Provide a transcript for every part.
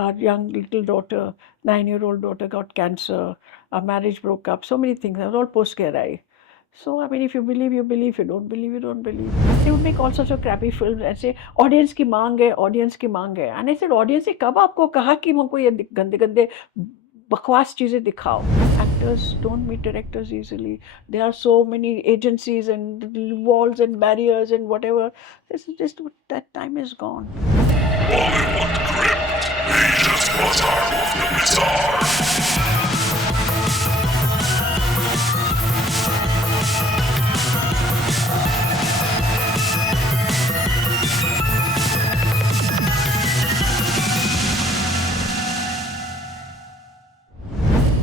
our young little daughter, 9-year-old daughter got cancer, our marriage broke up, so many things. It was all post-Gehrayee. So, I mean, if you believe, you believe. If you don't believe, you don't believe. They would make all sorts of crappy films and say, audience की मांग है, audience की मांग है. And I said, audience ने कब आपको कहा कि हमको ये गंदे गंदे बकवास चीजें दिखाओ? Actors don't meet directors easily. There are so many agencies and walls and barriers and whatever. This is just that time is gone. Bollywood crypt, Asia's bazaar of the bizarre.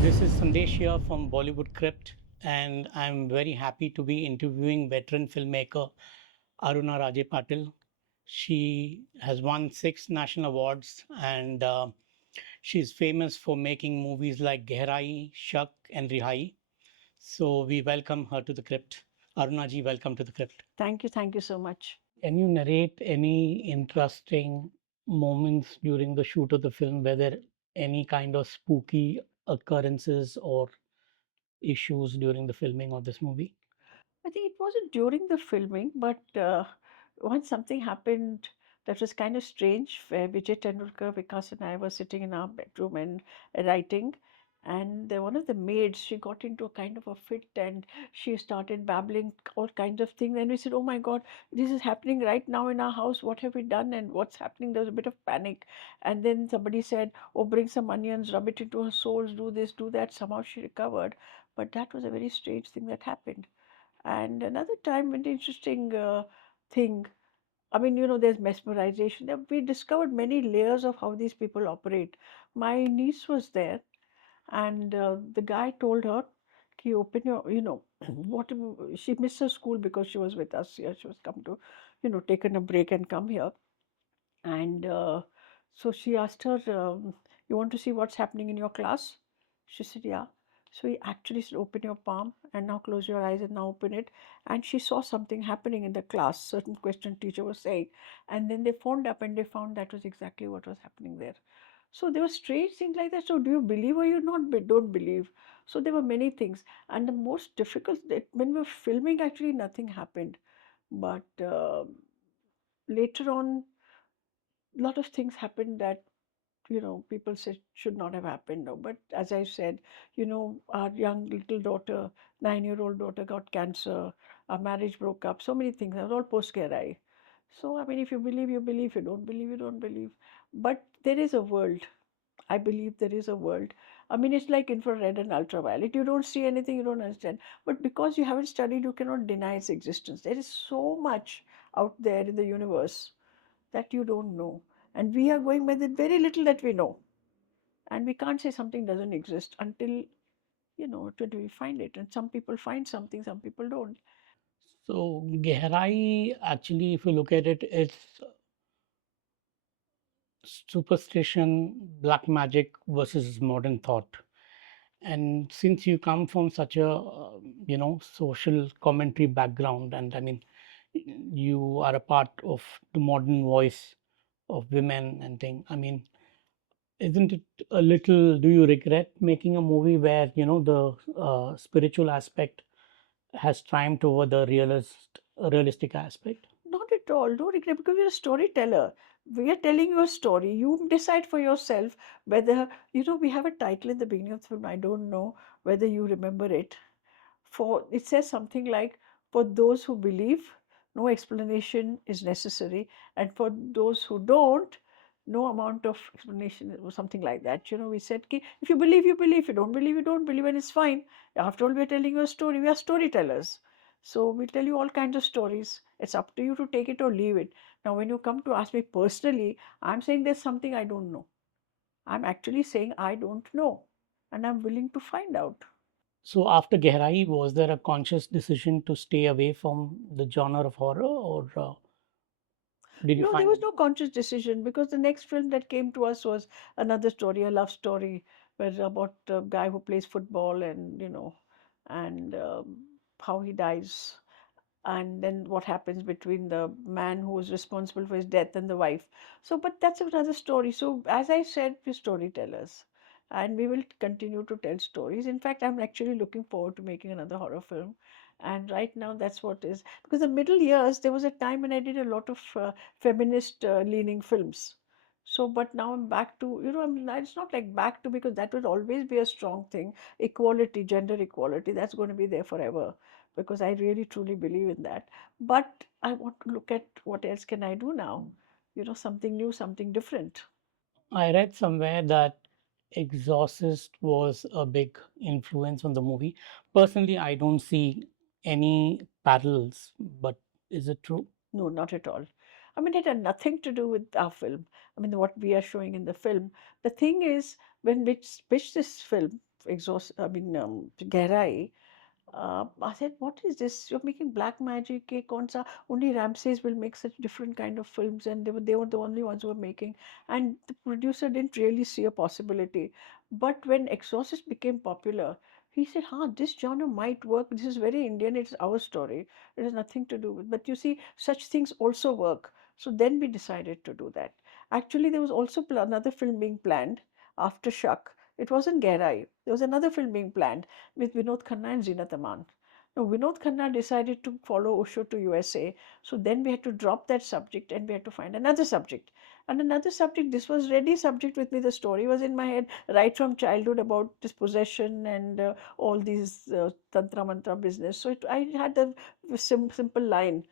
This is Sandesh here from Bollywood Crypt, and I'm very happy to be interviewing veteran filmmaker Aruna Raje. She has won 6 national awards, and she's famous for making movies like Geharayee, Shak, and Recollections. So we welcome her to the crypt. Aruna ji, welcome to the crypt. Thank you so much. Can you narrate any interesting moments during the shoot of the film, whether any kind of spooky occurrences or issues during the filming of this movie? I think it wasn't during the filming, but once something happened that was kind of strange, where Vijay Tendulkar, Vikas, and I were sitting in our bedroom and writing. And one of the maids, she got into a kind of a fit and she started babbling all kinds of things. And we said, "Oh my God, this is happening right now in our house. What have we done? And what's happening?" There was a bit of panic. And then somebody said, "Oh, bring some onions, rub it into her soles, do this, do that." Somehow she recovered. But that was a very strange thing that happened. And another time, an interesting thing. I mean, there's mesmerization. We discovered many layers of how these people operate. My niece was there, and the guy told her, "Ki open your, what she missed her school because she was with us here. She was come to, taken a break and come here." And so she asked her, "You want to see what's happening in your class?" She said, "Yeah." So he actually said, "Open your palm and now close your eyes and now open it." And she saw something happening in the class, certain question teacher was saying. And then they phoned up and they found that was exactly what was happening there. So there were strange things like that. So do you believe or you not don't believe? So there were many things. And the most difficult, when we were filming, actually nothing happened. But later on, a lot of things happened that people said should not have happened. No, but as I said, our young little daughter, 9-year-old daughter got cancer, our marriage broke up, so many things. It was all post-Gehrayee. So I mean, if you believe, you believe. If you don't believe, you don't believe. But there is a world. I believe there is a world. I mean, it's like infrared and ultraviolet. You don't see anything, you don't understand. But because you haven't studied, you cannot deny its existence. There is so much out there in the universe that you don't know. And we are going by the very little that we know. And we can't say something doesn't exist until, until we find it. And some people find something, some people don't. So, Gehray, actually, if you look at it, it's superstition, black magic versus modern thought. And since you come from such a social commentary background, and I mean, you are a part of the modern voice of women and thing. I mean, isn't it a little? Do you regret making a movie where the spiritual aspect has triumphed over the realistic aspect? Not at all. No regret because we're a storyteller. We are telling you a story. You decide for yourself whether, we have a title in the beginning of the film. I don't know whether you remember it. It says something like, "For those who believe, no explanation is necessary, and for those who don't, no amount of explanation," or something like that. We said, "Ki, if you believe, you believe. If you don't believe, you don't believe, and it's fine. After all, we're telling you a story. We are storytellers. So we tell you all kinds of stories. It's up to you to take it or leave it." Now, when you come to ask me personally, I'm saying there's something I don't know. I'm actually saying I don't know, and I'm willing to find out. So after Gehray, was there a conscious decision to stay away from the genre of horror, or did you No, there was find? no conscious decision because the next film that came to us was another story, a love story, where about a guy who plays football and and how he dies. and then what happens between the man who is responsible for his death and the wife. So, but that's another story. So, as I said, we're storytellers, and we will continue to tell stories. In fact, I'm actually looking forward to making another horror film. And right now, that's what is, because the middle years, there was a time when I did a lot of feminist leaning films. So, but now I'm back to, it's not like back to, because that will always be a strong thing. Equality, gender equality, that's going to be there forever, because I really truly believe in that. But I want to look at what else can I do now? Something new, something different. I read somewhere that Exorcist was a big influence on the movie. Personally, I don't see any parallels, but is it true? No, not at all. I mean, it had nothing to do with our film. I mean, what we are showing in the film. The thing is, when we pitched this film, Gehrayee, I said, what is this? You're making black magic, ke kaun sa? Only Ramses will make such different kind of films, and they were the only ones who were making. And the producer didn't really see a possibility. But when Exorcist became popular, he said, this genre might work. This is very Indian. It's our story. It has nothing to do with. But you see, such things also work. So then we decided to do that. Actually, there was also another film being planned after Shak. It wasn't Gehrayee. There was another film being planned with Vinod Khanna and Zinat Aman. Now, Vinod Khanna decided to follow Osho to USA. So then we had to drop that subject and we had to find another subject. And another subject, this was ready subject with me. The story was in my head right from childhood about this possession and all these tantra mantra business. So I had a simple line.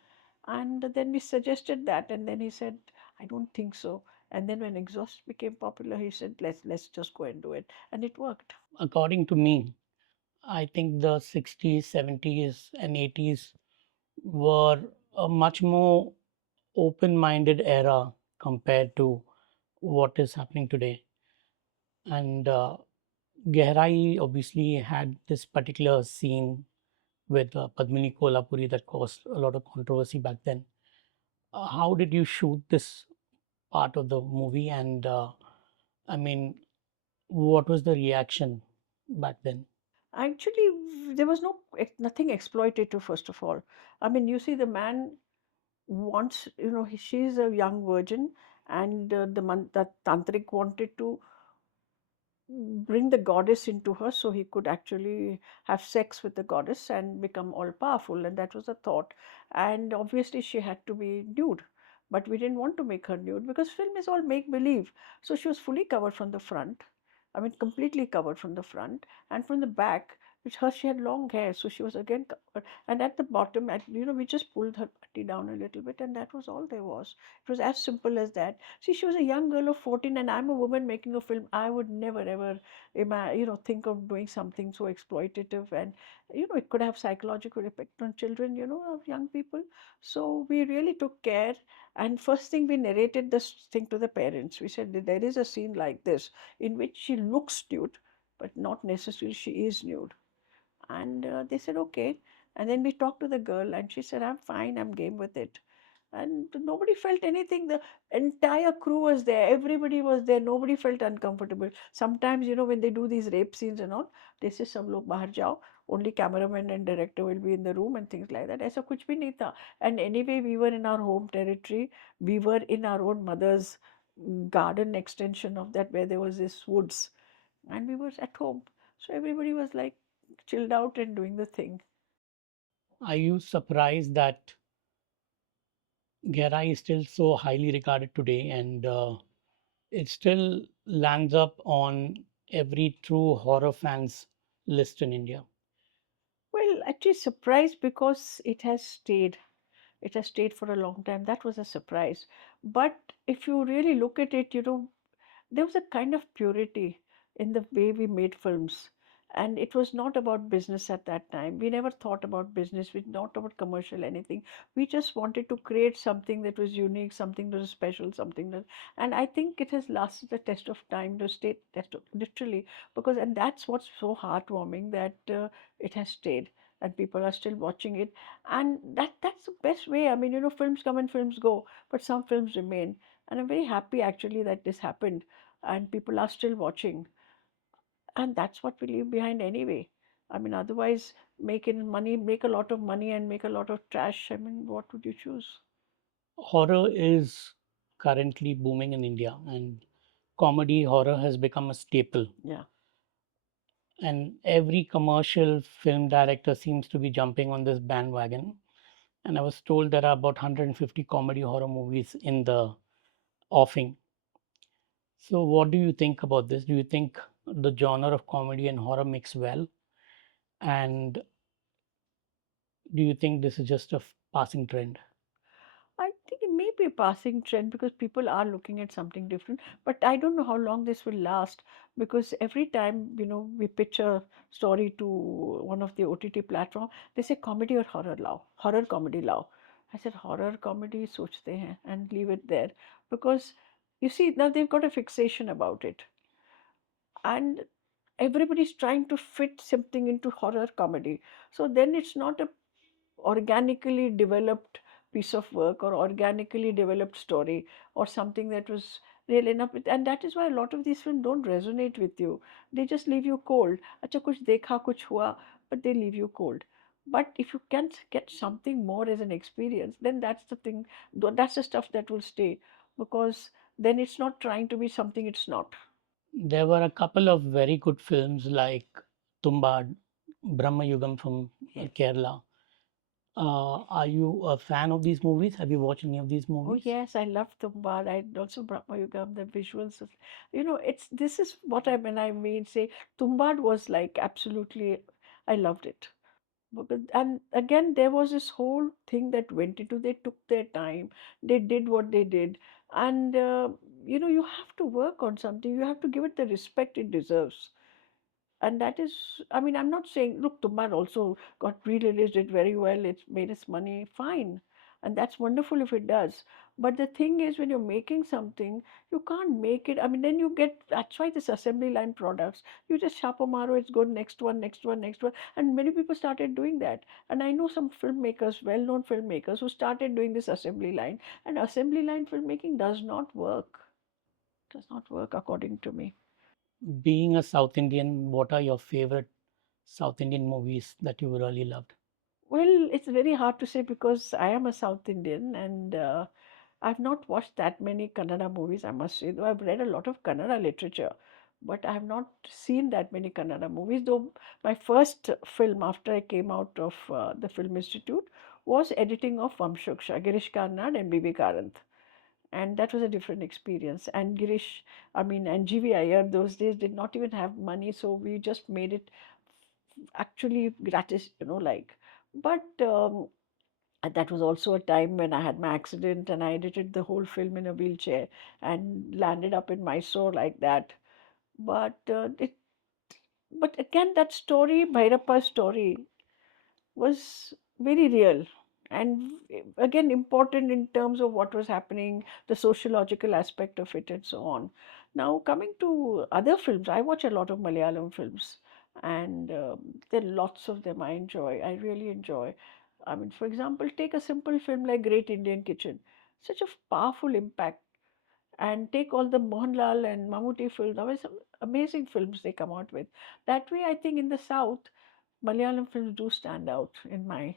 And then we suggested that. And then he said, I don't think so. And then when Exhaust became popular, he said, let's just go and do it. And it worked. According to me, I think the 60s, 70s, and 80s were a much more open minded era compared to what is happening today. And Gehray obviously had this particular scene with Padmini Kolhapuri that caused a lot of controversy back then. How did you shoot this part of the movie? And I mean, what was the reaction back then? Actually, there was nothing exploitative. First of all, I mean, you see, the man wants, she's a young virgin, and the tantric wanted to bring the goddess into her so he could actually have sex with the goddess and become all powerful, and that was the thought. And obviously she had to be nude, but we didn't want to make her nude because film is all make believe. So she was fully covered from the front, I mean completely covered from the front, and from the back, which her she had long hair, so she was again covered. And at the bottom, we just pulled her body down a little bit, and that was all there was. It was as simple as that. See, she was a young girl of 14, and I'm a woman making a film. I would never ever, think of doing something so exploitative, and it could have psychological effect on children, of young people. So we really took care. And first thing, we narrated this thing to the parents. We said that there is a scene like this in which she looks nude, but not necessarily she is nude. And they said, okay. And then we talked to the girl, and she said, I'm fine, I'm game with it. And nobody felt anything. The entire crew was there, everybody was there, nobody felt uncomfortable. Sometimes, when they do these rape scenes and all, they say, Sab log bahar jao, only cameraman and director will be in the room and things like that. Aisa kuch bhi nahi tha. And anyway, we were in our home territory, we were in our own mother's garden extension of that, where there was this woods, and we were at home. So everybody was like chilled out and doing the thing. Are you surprised that Gehray is still so highly regarded today and it still lands up on every true horror fan's list in India? Well, actually surprised because it has stayed. It has stayed for a long time. That was a surprise. But if you really look at it, there was a kind of purity in the way we made films. And it was not about business at that time. We never thought about business. We not about commercial anything. We just wanted to create something that was unique, something that was special, something that. And I think it has lasted the test of time, the state test, literally, because and that's what's so heartwarming, that it has stayed and people are still watching it. And that's the best way. I mean, films come and films go, but some films remain. And I'm very happy actually that this happened and people are still watching. And that's what we leave behind anyway. I mean, otherwise, making money, make a lot of money and make a lot of trash. I mean, what would you choose? Horror is currently booming in India, and comedy horror has become a staple. Yeah. And every commercial film director seems to be jumping on this bandwagon. And I was told there are about 150 comedy horror movies in the offing. So, what do you think about this? Do you think the genre of comedy and horror mix well? And do you think this is just a passing trend? I think it may be a passing trend because people are looking at something different. But I don't know how long this will last because every time, we pitch a story to one of the OTT platform, they say comedy or horror lao, horror comedy lao. I said horror comedy sochte hain and leave it there because you see now they've got a fixation about it and everybody's trying to fit something into horror comedy. So then it's not a organically developed piece of work or organically developed story or something that was real enough and that is why a lot of these films don't resonate with you. They just leave you cold. Acha kuch dekha kuch hua, but they leave you cold. But if you can get something more as an experience, then that's the thing, that's the stuff that will stay because then it's not trying to be something it's not. There were a couple of very good films like Tumbad, Brahma Yugam from Yes. Kerala. Are you a fan of these movies? Have you watched any of these Oh movies? yes, I love Tumbad. I also Brahma Yugam, the visuals of, it's this is what I when I mean say Tumbad was like absolutely, I loved it. And again, there was this whole thing that went into. They took their time. They did what they did, and you have to work on something. You have to give it the respect it deserves. And that is, I mean, I'm not saying, look, Tumban also got re-released it very well, it's made its money, fine. And that's wonderful if it does. But the thing is, when you're making something, you can't make it. I mean, then you get, that's why this assembly line products, you just chapamaro, it's good, next one, next one, next one. And many people started doing that. And I know some filmmakers, well known filmmakers, who started doing this assembly line. And assembly line filmmaking does not work, does not work according to me. Being a South Indian, what are your favorite South Indian movies that you really loved? Well, it's very hard to say because I am a South Indian and I've not watched that many Kannada movies, I must say, though I've read a lot of Kannada literature, but I have not seen that many Kannada movies. Though my first film after I came out of the Film Institute was editing of Vamshoksha, Girish Karnad and Bibi Karanth. And that was a different experience. And and GV Iyer those days did not even have money, so we just made it actually gratis, like. But that was also a time when I had my accident and I edited the whole film in a wheelchair and landed up in Mysore like that. But but again, that story, Bhairappa's story, was very real and again important in terms of what was happening, the sociological aspect of it, and so on. Now, coming to other films, I watch a lot of Malayalam films, and there are lots of them I enjoy. I really enjoy. I mean, for example, take a simple film like Great Indian Kitchen, such a powerful impact. And take all the Mohanlal and Mammootty films. I mean, some amazing films they come out with. That way, I think in the South, Malayalam films do stand out in my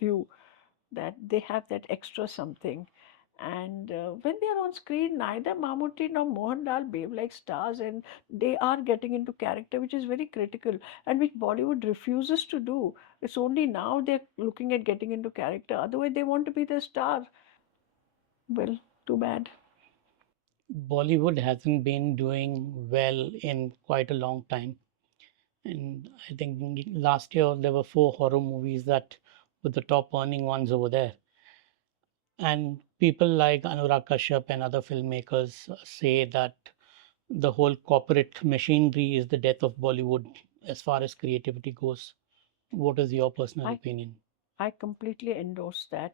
view that they have that extra something. And when they are on screen, neither Mammootty nor Mohanlal behave like stars, and they are getting into character, which is very critical, and which Bollywood refuses to do. It's only now they're looking at getting into character. Otherwise, they want to be the star. Well, too bad. Bollywood hasn't been doing well in quite a long time. And I think last year there were four horror movies that were the top earning ones over there. And people like Anurag Kashyap and other filmmakers say that the whole corporate machinery is the death of Bollywood as far as creativity goes. What is your personal I opinion? I completely endorse that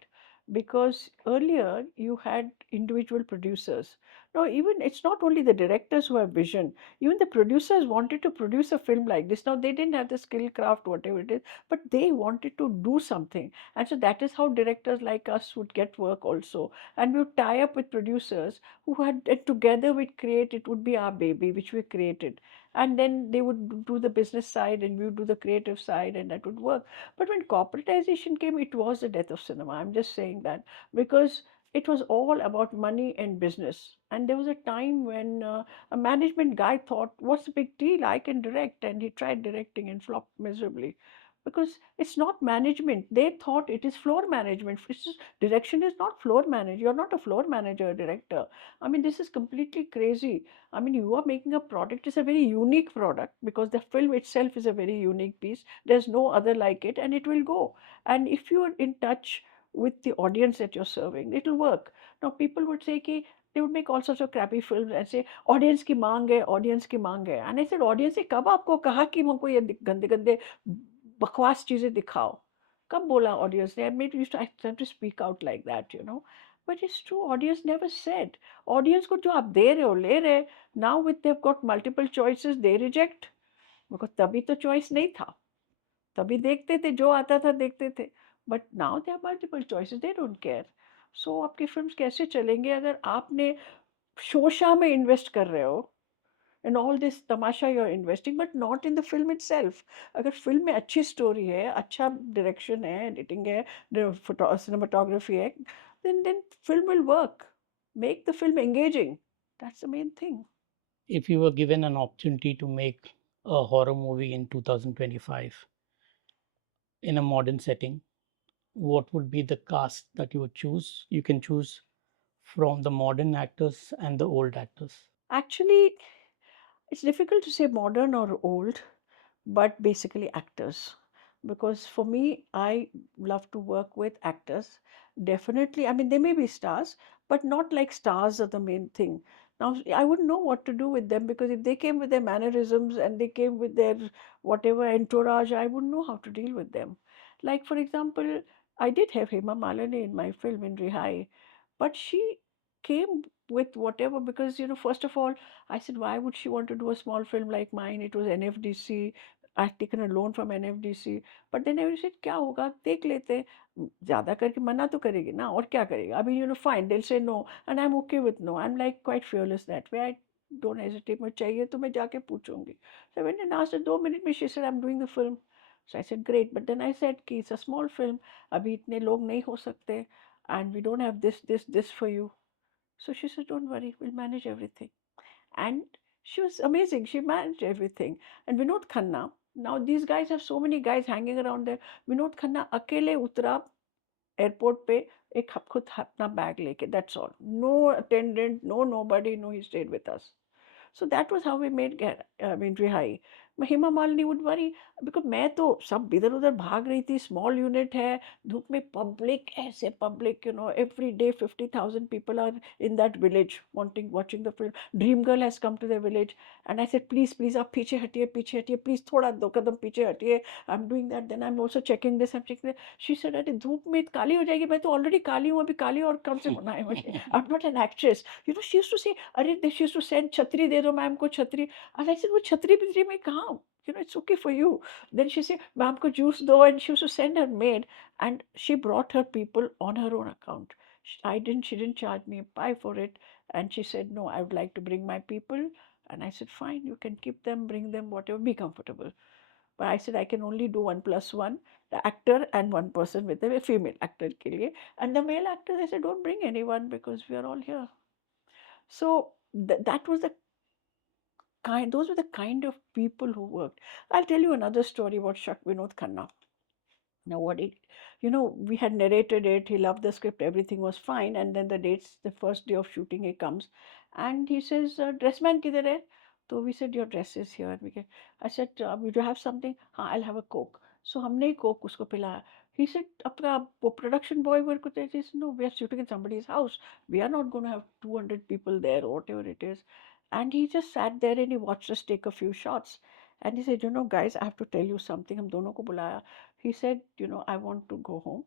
because earlier you had individual producers. No, even it's not only the directors who have vision, even the producers wanted to produce a film like this. Now, they didn't have the skill, craft, whatever it is, but they wanted to do something. And so that is how directors like us would get work also. And we would tie up with producers who had, and together we'd create, it would be our baby, which we created. And then they would do the business side and we would do the creative side, and that would work. But when corporatization came, it was the death of cinema. I'm just saying that because it was all about money and business. And there was a time when a management guy thought, what's the big deal? I can direct. And he tried directing and flopped miserably because it's not management. They thought it is floor management. Direction is not floor manager. You're not a floor manager, a director. I mean, this is completely crazy. I mean, you are making a product. It's a very unique product because the film itself is a very unique piece. There's no other like it, and it will go. And if you are in touch with the audience that you're serving, it'll work. Now, people would say, कि they would make all sorts of crappy films and say, audience की मांग है, audience की मांग है. And I said, audience ने कब आपको कहा कि हमको ये गंदे गंदे बकवास चीजें दिखाओ? कब बोला audience ने? I made used to I have to speak out like that, you know. But it's true, audience never said. Audience को जो आप दे रहे हो, ले रहे. Now with they've got multiple choices, they reject. Because तभी तो choice नहीं था. तभी देखते थे, जो आता था देखते थे. But now they are multiple choices, they don't care. So आपकी फिल्म्स कैसे चलेंगे अगर आपने शोशा में इन्वेस्ट कर रहे हो, एंड ऑल दिस तमाशा you are investing but not in the film itself. अगर फिल्म में अच्छी स्टोरी है, अच्छा डायरेक्शन है, एडिटिंग है, सिनेमाटोग्राफी है, then film will work. Make the film engaging. That's the main thing. If you were given an opportunity to make a horror movie in 2025 in a modern setting, what would be the cast that you would choose? You can choose from the modern actors and the old actors. Actually, it's difficult to say modern or old, but basically actors. Because for me, I love to work with actors. Definitely, I mean, they may be stars, but not like stars are the main thing. Now, I wouldn't know what to do with them because if they came with their mannerisms and they came with their whatever entourage, I wouldn't know how to deal with them. Like, for example, I did have Hema Malini in my film in Gehrayee, but she came with whatever because, you know, first of all, I said, why would she want to do a small film like mine? It was NFDC. I'd taken a loan from NFDC. But then I said, क्या होगा देख लेते. ज़्यादा करके मना तो करेगी ना, और क्या करेगा. I mean, you know, fine, they'll say no, and I'm okay with no. I'm like quite fearless that way. I don't hesitate. मुझे चाहिए तो मैं जाके पूछूंगी. So I went and asked her 2 minutes में, she said, I'm doing the film. So I said, great. But then I said कि it's a small film. अभी इतने लोग नहीं हो सकते, and we don't have this for you. So she said, don't worry, we'll manage everything. And she was amazing. She managed everything. And Vinod Khanna, now these guys have so many guys hanging around there. Vinod Khanna अकेले उतरा airport पे, एक खुद अपना bag लेके, that's all. No attendant, no nobody, no, he stayed with us. So that was how we made Gehrayee. Hema Malini would worry because मैं तो सब इधर उधर भाग रही थी. स्मॉल यूनिट है, धूप में, पब्लिक ऐसे public, you know, every day 50,000 people are in that village watching the film. Dream Girl has come to the village and I said please आप पीछे हटिए प्लीज थोड़ा 2 कदम पीछे हटिए. I am doing that, then I am also checking this, I am checking. She said, अरे धूप में काली हो जाएगी. मैं तो ऑलरेडी काली हूँ, अभी काली और कम से बनाए मुझे. I am not an actress, you know. She used to say, अरे शी यूज्ड टू सेंड, छतरी दे दो मैम को, छतरी. And I said, वो छतरी बितरी में कहाँ? You know, it's okay for you. Then she said, ma'am को juice दो, and she used to send her maid, and she brought her people on her own account. She didn't charge me a pie for it, and she said, no, I would like to bring my people, and I said, fine, you can keep them, bring them, whatever, be comfortable. But I said, I can only do 1+1, the actor and one person with a female actor के लिए, and the male actors, I said, don't bring anyone because we are all here. So that was the those were the kind of people who worked. I'll tell you another story about Shak Vinod Khanna. Now, we had narrated it, he loved the script, everything was fine, and then the first day of shooting, he comes, and he says, dressman kidhar hai? So we said, your dress is here. I said, would you have something? हाँ, I'll have a Coke. So हमने Coke उसको पिलाया. He said, अपना production boy work होता है. He said, no, we are shooting in somebody's house. We are not going to have 200 people there, or whatever it is. And he just sat there and he watched us take a few shots. And he said, guys, I have to tell you something. हम दोनों को बुलाया. He said, I want to go home.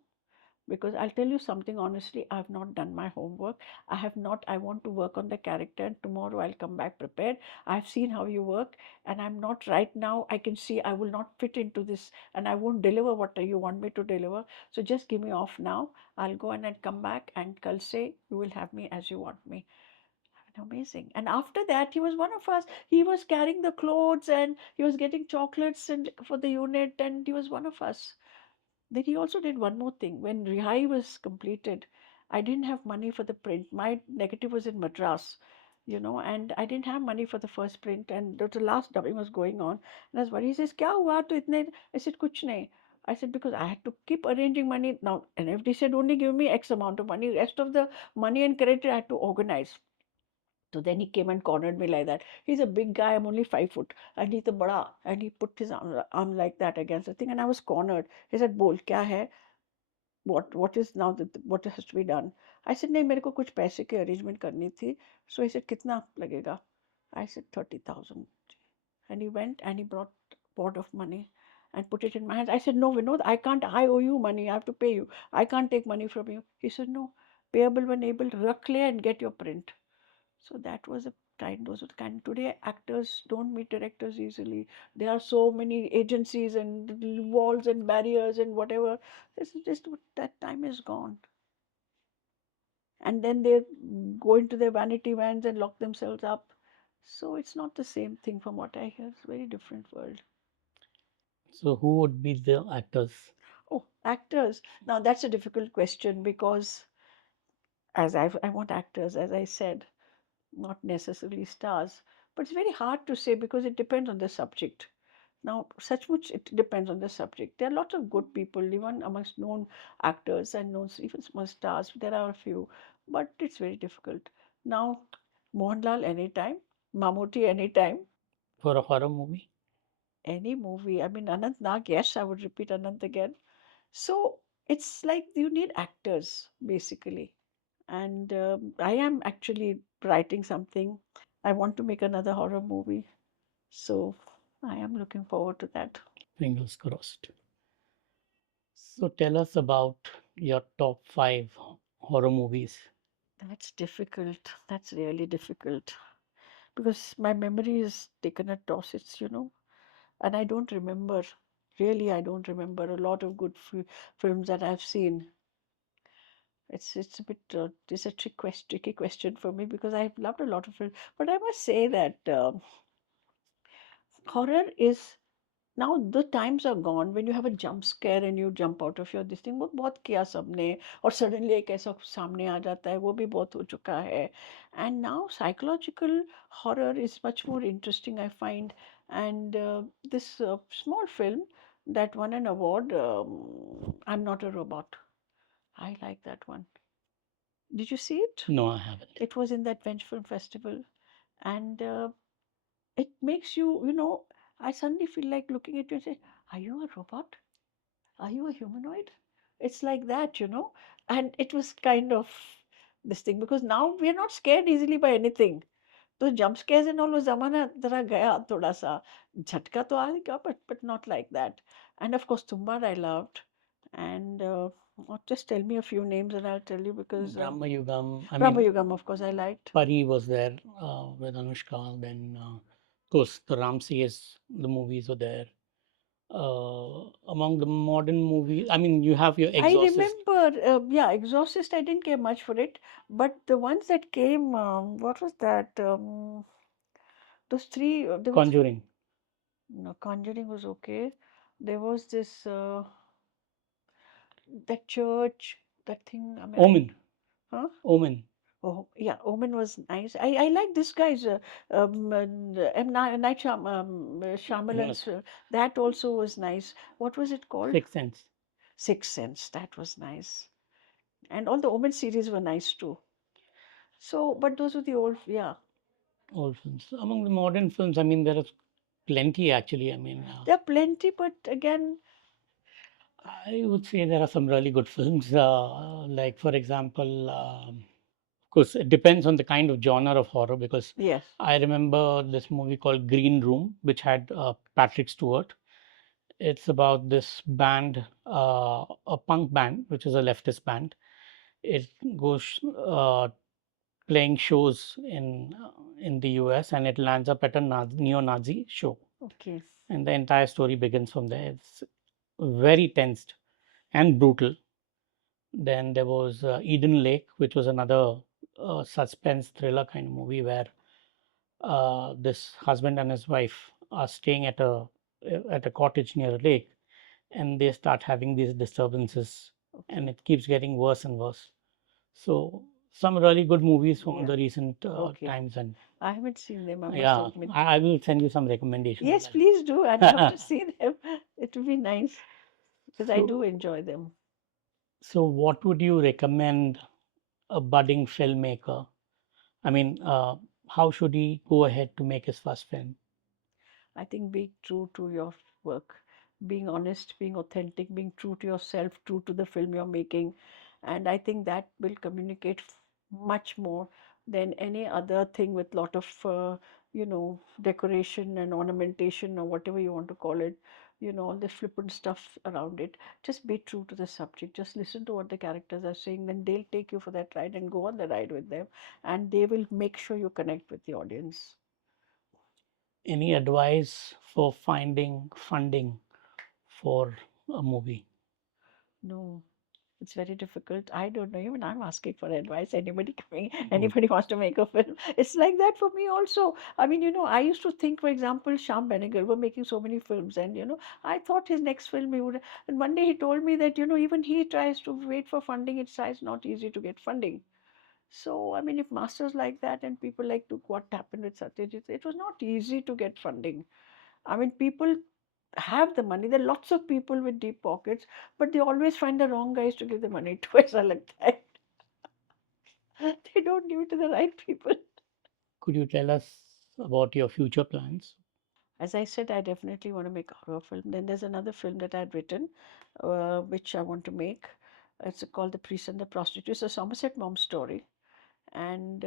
Because I'll tell you something honestly, I have not done my homework. I have not, I want to work on the character, and tomorrow I'll come back prepared. I've seen how you work, and I'm not right now. I can see I will not fit into this, and I won't deliver what you want me to deliver. So just give me off now. I'll go and then come back, and Kal say, you will have me as you want me. Amazing. And after that, he was one of us. He was carrying the clothes and he was getting chocolates and for the unit, and he was one of us. Then he also did one more thing. When Gehrayee was completed, I didn't have money for the print. My negative was in Madras, and I didn't have money for the first print. And the last dubbing was going on. And I was worried. He says, Kya hua? To itne? I said, Kuch nahi. I said, because I had to keep arranging money. Now, NFD said, only give me X amount of money. Rest of the money and credit I had to organize. So then he came and cornered me like that. He's a big guy, I'm only 5 foot. And he's a bada. And he put his arm like that against the thing. And I was cornered. He said, Bol, kya hai? What is now what has to be done? I said, नहीं मेरे को कुछ पैसे की arrangement करनी थी. So he said, कितना लगेगा? I said, 30,000. And he went and he brought pot of money and put it in my hands. I said, no, Vinod, I can't. I owe you money. I have to pay you. I can't take money from you. He said, no, payable when able, rakh le and get your print. So that was a kind, those were the kind. Today, actors don't meet directors easily. There are so many agencies and walls and barriers and whatever. This is just that time is gone. And then they go into their vanity vans and lock themselves up. So it's not the same thing from what I hear. It's a very different world. So who would be the actors? Oh, actors. Now that's a difficult question because I want actors, as I said, not necessarily stars. But it's very hard to say because it depends on the subject. Now, such much it depends on the subject. There are lots of good people, even amongst known actors and known even small stars. There are a few, but it's very difficult. Now, Mohanlal anytime, Mammootty anytime, For a horror movie? any movie. I mean, Anant Nag, yes, I would repeat Anant again. So it's like you need actors basically. And I am actually writing something. I want to make another horror movie. So I am looking forward to that. Fingers crossed. So tell us about your top five horror movies. That's difficult. That's really difficult because my memory is taken a toss. And I don't remember. Really, I don't remember a lot of good films that I've seen. It's a bit it's a tricky question for me because I've loved a lot of films. But I must say that horror is now the times are gone when you have a jump scare and you jump out of your this thing. वो बहुत किया सबने और suddenly एक ऐसा सामने आ जाता है वो भी बहुत हो चुका है. And now psychological horror is much more interesting I find. And this small film that won an award, I'm Not a Robot. I like that one. Did you see it? No, I haven't. It was in that Venge Film Festival, and it makes you, I suddenly feel like looking at you and say, are you a robot? Are you a humanoid? It's like that. And it was kind of this thing because now we are not scared easily by anything. तो jump scares and all वो ज़माना जरा गया थोड़ा सा झटका तो आएगा but not like that. And of course Tumbar I loved. And just tell me a few names and I'll tell you because Brahma Yugam. I Brahma mean, Yugam of course I liked. Pari was there with Anushka. Then, of course, the Ramses, the movies were there. Among the modern movies, I mean, you have your I Exorcist. remember, yeah, Exorcist, I didn't care much for it, but the ones that came, what was that? Those three, there was, Conjuring. no, Conjuring was okay. There was this, that church, that thing, I mean, Omen. huh? Omen. Oh, yeah, Omen was nice. I like this guy's, M. Night Shyamalan's, Yes. that also was nice. What was it called? Sixth Sense. Sixth Sense, that was nice. And all the Omen series were nice too. So, but those were the old, yeah. Old films. Among the modern films, I mean, there are plenty actually. I mean, There are plenty, but again, I would say there are some really good films. Like, for example, of course, it depends on the kind of genre of horror because yes. I remember this movie called Green Room, which had Patrick Stewart. It's about this band, a punk band, which is a leftist band. It goes playing shows in the US, and it lands up at a neo-Nazi show, Okay. and the entire story begins from there. It's very tensed and brutal. Then there was Eden Lake, which was another suspense thriller kind of movie where this husband and his wife are staying at a cottage near a lake, and they start having these disturbances, and Okay. it keeps getting worse and worse. So some really good movies from Yeah. the recent Okay. times, and I haven't seen them, I must yeah, admit. I will send you some recommendations. Yes, please do. I'd love to Like see them. It would be nice because I do so, enjoy them. so what would you recommend a budding filmmaker? I mean, how should he go ahead to make his first film? I think being true to your work, being honest, being authentic, being true to yourself, true to the film you're making. And I think that will communicate much more than any other thing with lot of, decoration and ornamentation or whatever you want to call it, all the flippant stuff around it. Just be true to the subject. Just listen to what the characters are saying. Then they'll take you for that ride and go on the ride with them. And they will make sure you connect with the audience. Any advice for finding funding for a movie? No. It's very difficult. I don't know. Even I'm asking for advice. Anybody coming, Mm. anybody wants to make a film. It's like that for me also. I mean, I used to think, for example, Shyam Benegal were making so many films, and I thought his next film he would. And one day he told me that even he tries to wait for funding. It's not easy to get funding. So I mean, if masters like that and people like to what happened with Satyajit, it was not easy to get funding. I mean, people have the money. There are lots of people with deep pockets, but they always find the wrong guys to give the money to. As I like that, they don't give it to the right people. Could you tell us about your future plans? As I said, I definitely want to make a horror film. Then there's another film that I'd written, which I want to make. It's called The Priest and the Prostitute. It's a Somerset mom story, and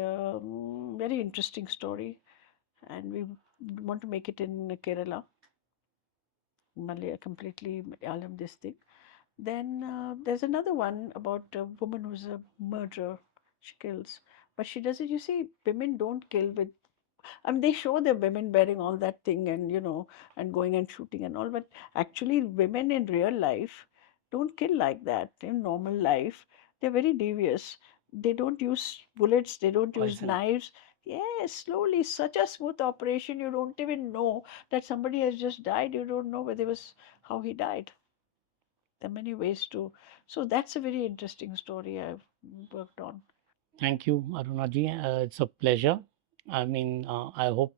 very interesting story. And we want to make it in Kerala, Malay, completely Malayalam this thing. Then there's another one about a woman who's a murderer. She kills, but she doesn't. You see, women don't kill with. I mean, they show the women wearing all that thing and and going and shooting and all, but actually, women in real life don't kill like that. In normal life, they're very devious. They don't use bullets. They don't use Poison. knives. Yes, slowly, such a smooth operation. You don't even know that somebody has just died. You don't know whether it was how he died. There are many ways to. So that's a very interesting story I've worked on. Thank you, Arunaji. It's a pleasure. I mean, I hope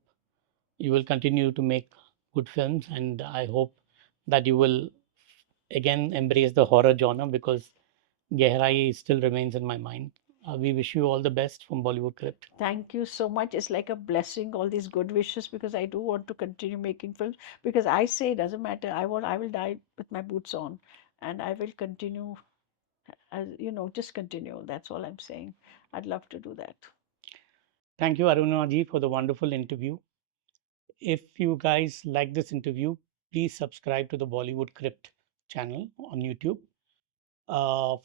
you will continue to make good films, and I hope that you will again embrace the horror genre because Gehray still remains in my mind. We wish you all the best from Bollywood Crypt. Thank you so much. It's like a blessing, all these good wishes, because I do want to continue making films. Because I say it doesn't matter. I will die with my boots on, and I will continue. As just continue. That's all I'm saying. I'd love to do that. Thank you, Arunaji, for the wonderful interview. If you guys like this interview, please subscribe to the Bollywood Crypt channel on YouTube.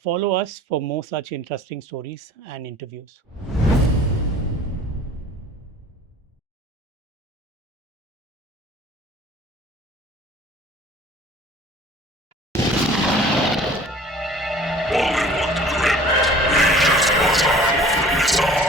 Follow us for more such interesting stories and interviews. Bollywood Crypt, agent was our movie star.